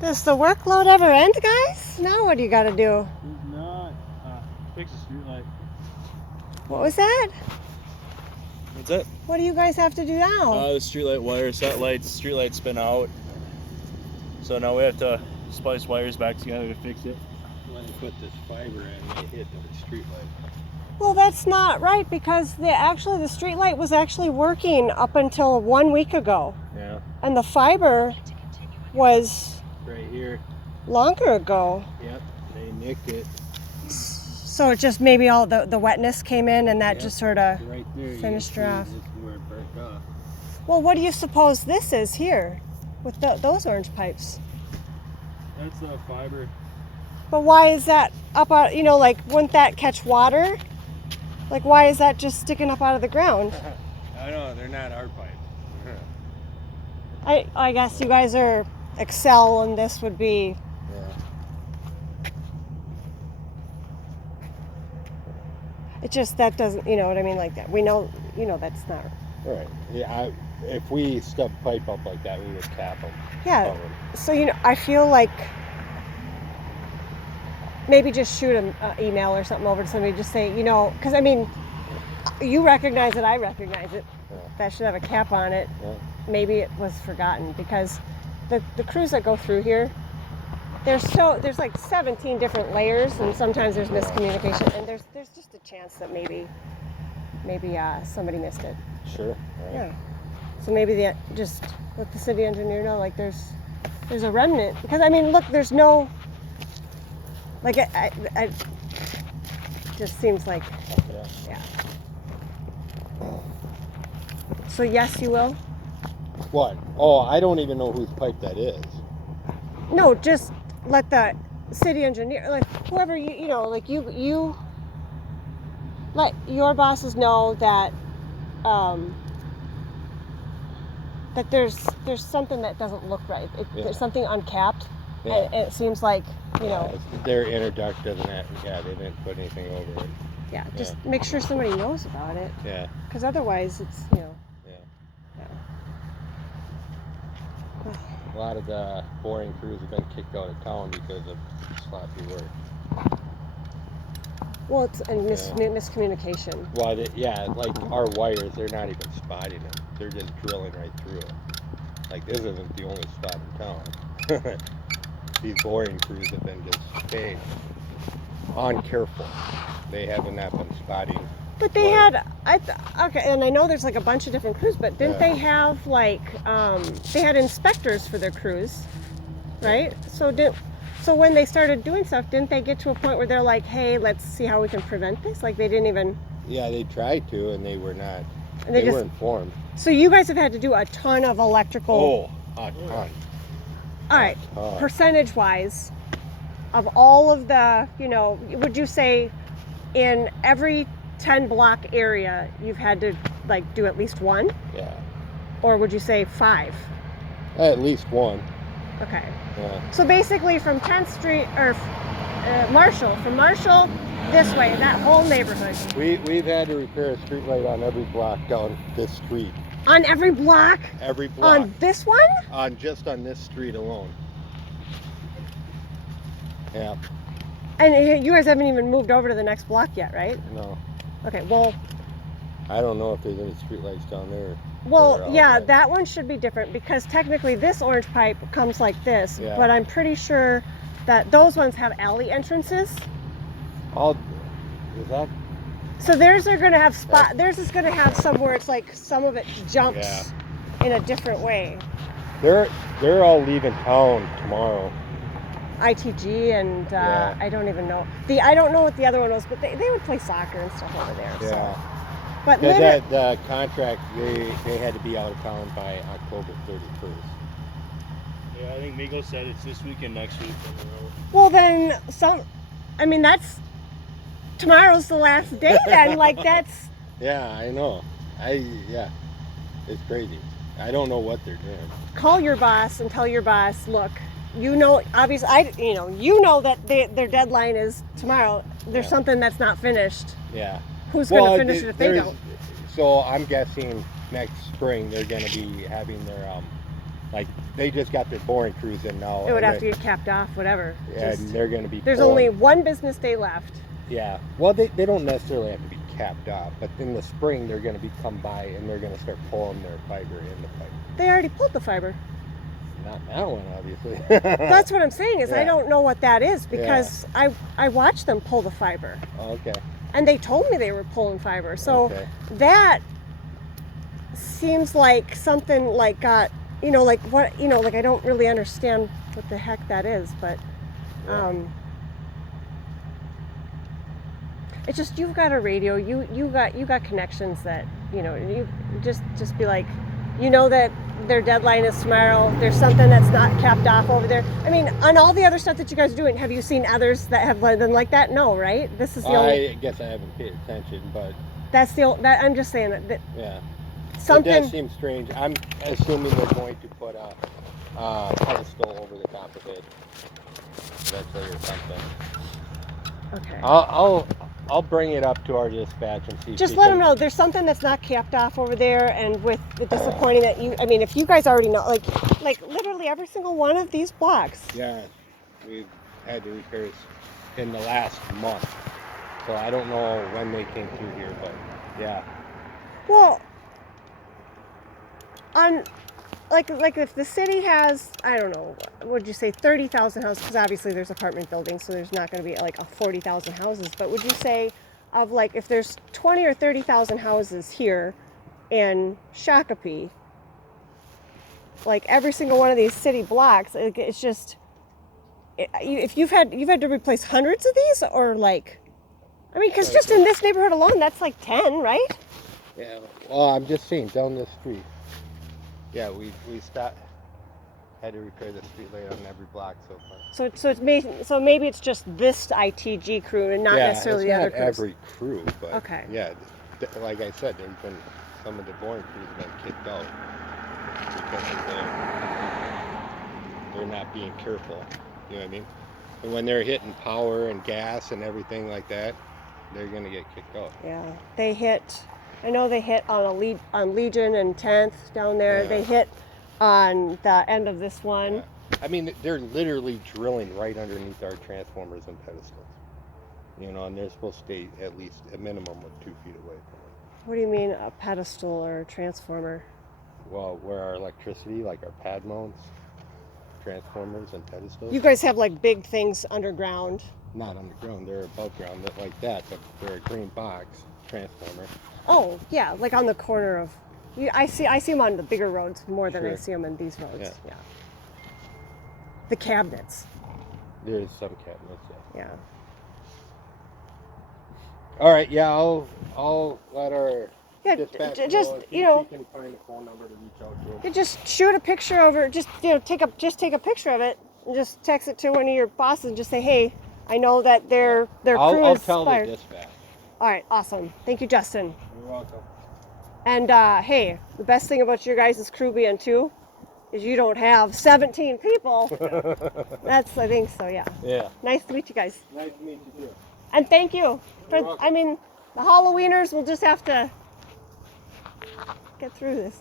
Does the workload ever end, guys? Now what do you got to do? He's not fix the street light. What was that? What's that? What do you guys have to do now? The street light wire, set lights, street lights been out. So now we have to splice wires back together to fix it. When they put this fiber in, they hit the street light. Well, that's not right because the street light was actually working up until 1 week ago. Yeah. And the fiber was Right here. longer ago. Yep. They nicked it. So it just maybe all the wetness came in and that Yep. just sort of Right there. finished her off. This is where it burnt off. Well, what do you suppose this is here with those orange pipes? That's the fiber. But why is that up out, like, wouldn't that catch water? Like, why is that just sticking up out of the ground? I know, they're not our pipe. I guess you guys are S.C.A.L.E and this would be... Yeah. It just, that doesn't, you know what I mean, like that. We know, that's not... Right. Yeah, if we stubbed pipe up like that, we would cap them. Yeah, so, I feel like maybe just shoot an email or something over to somebody, just say, because, I mean, you recognize it, I recognize it. Yeah. That should have a cap on it. Yeah. Maybe it was forgotten because the crews that go through here, there's like 17 different layers and sometimes there's miscommunication and there's just a chance that maybe somebody missed it. Sure. Right. Yeah. So maybe just let the city engineer know, like, there's a remnant because I mean, look, there's no, like, I just seems like, yeah. So yes, you will. What? Oh, I don't even know whose pipe that is. No, just let the city engineer, like whoever like you let your bosses know that that there's something that doesn't look right. There's something uncapped, and it seems like their interduct doesn't have. Yeah, they didn't put anything over it. Yeah, just make sure somebody knows about it. Yeah. Because otherwise, it's Yeah. A lot of the boring crews have been kicked out of town because of sloppy work. Well, it's miscommunication. Well, like our wires, they're not even spotting them. They're just drilling right through it. Like, this isn't the only spot in town. These boring crews have been just staying uncareful. They haven't been spotting. But they had, okay, and I know there's like a bunch of different crews, but didn't they have like, they had inspectors for their crews, right? So when they started doing stuff, didn't they get to a point where they're like, hey, let's see how we can prevent this? Like, they didn't even... Yeah, they tried to, and they were not, they were informed. So you guys have had to do a ton of electrical... Oh, a ton. All right, percentage-wise, of all of the, would you say in every 10 block area you've had to like do at least one? Yeah. Or would you say 5? At least one. Okay. Yeah. So basically from 10th Street or from Marshall this way, that whole neighborhood. We've had to repair a street light on every block down this street. On every block? Every block. On this one? Just on this street alone. Yeah. And you guys haven't even moved over to the next block yet, right? No. Okay, well... I don't know if there's any street lights down there. Well, yeah, that one should be different because technically this orange pipe comes like this, but I'm pretty sure that those ones have alley entrances. Is that? So theirs are going to have theirs is going to have some where it's like some of it jumps in a different way. They're all leaving town tomorrow. ITG and I don't even know. I don't know what the other one was, but they would play soccer and stuff over there. Yeah. So. But the contract, they had to be out of town by October 31st. Yeah, I think Migo said it's this week and next week. Well, then tomorrow's the last day then. Like, that's... Yeah, I know. It's crazy. I don't know what they're doing. Call your boss and tell your boss, look, obviously, you know that their deadline is tomorrow. There's something that's not finished. Yeah. Who's going to finish it if they don't? So I'm guessing next spring they're going to be having their they just got their boring crews in now. It would and have to get capped off, whatever. and they're going to be There's pulling. only one business day left. Yeah. Well, they don't necessarily have to be capped off, but in the spring they're going to be come by and they're going to start pulling their fiber in the pipe. They already pulled the fiber. Not that one, obviously. That's what I'm saying is I Yeah. don't know what that is because I watched them pull the fiber. Oh, okay. And they told me they were pulling fiber. So Okay. that seems like something like got, like what, like I don't really understand what the heck that is, but it's just you've got a radio, you got connections that, you just be like, that their deadline is tomorrow. There's something that's not capped off over there. I mean, on all the other stuff that you guys are doing, have you seen others that have been like that? No, right? This is the only. I guess I haven't paid attention, but That's that I'm just saying that yeah, something. It does seem strange. I'm assuming they're going to put a pedestal over the top of it eventually or something. Okay. I'll bring it up to our dispatch and see. Just let them know there's something that's not capped off over there, and with the disappointing that if you guys already know, like literally every single one of these blocks. Yeah, we've had the repairs in the last month, so I don't know when they came through here, but yeah. Well, on like if the city has, I don't know, would you say 30,000 houses? Because obviously there's apartment buildings, so there's not going to be like a 40,000 houses. But would you say of like if there's 20 or 30,000 houses here in Shakopee, like every single one of these city blocks, it's just if you've had to replace hundreds of these, or like, because just in this neighborhood alone, that's like 10, right? Yeah. Well, I'm just saying down this street. Yeah, we had to repair the street light on every block so far. So maybe it's just this ITG crew and not necessarily the other crews. It's not every crew, but okay. Yeah, like I said, there's been some of the boring crews have been kicked out because they're not being careful. You know what I mean? And when they're hitting power and gas and everything like that, they're gonna get kicked out. Yeah, they hit. I know they hit on Legion and 10th down there. Yeah. They hit on the end of this one. Yeah. They're literally drilling right underneath our transformers and pedestals. And they're supposed to stay at least a minimum of 2 feet away from it. What do you mean a pedestal or a transformer? Well, where our electricity, like our pad mounts, transformers and pedestals. You guys have like big things underground. Not underground, they're above ground, like that, but they're a green box transformer. Oh, yeah, like on the corner of. I see them on the bigger roads more than I Sure. see them on these roads. Yeah. The cabinets. There's some cabinets, yeah. Yeah. All right, yeah, I'll let our dispatch just know if you can find a phone number to reach out to. You just shoot a picture over. Just take a picture of it and just text it to one of your bosses and just say, hey, I know that their crew I'll is tell fired. the dispatch. All right, awesome. Thank you, Justin. You're welcome. And hey, the best thing about your guys' crew being 2 is you don't have 17 people. I think so, yeah. Yeah. Nice to meet you guys. Nice to meet you too. And thank you. You're welcome. The Halloweeners will just have to get through this.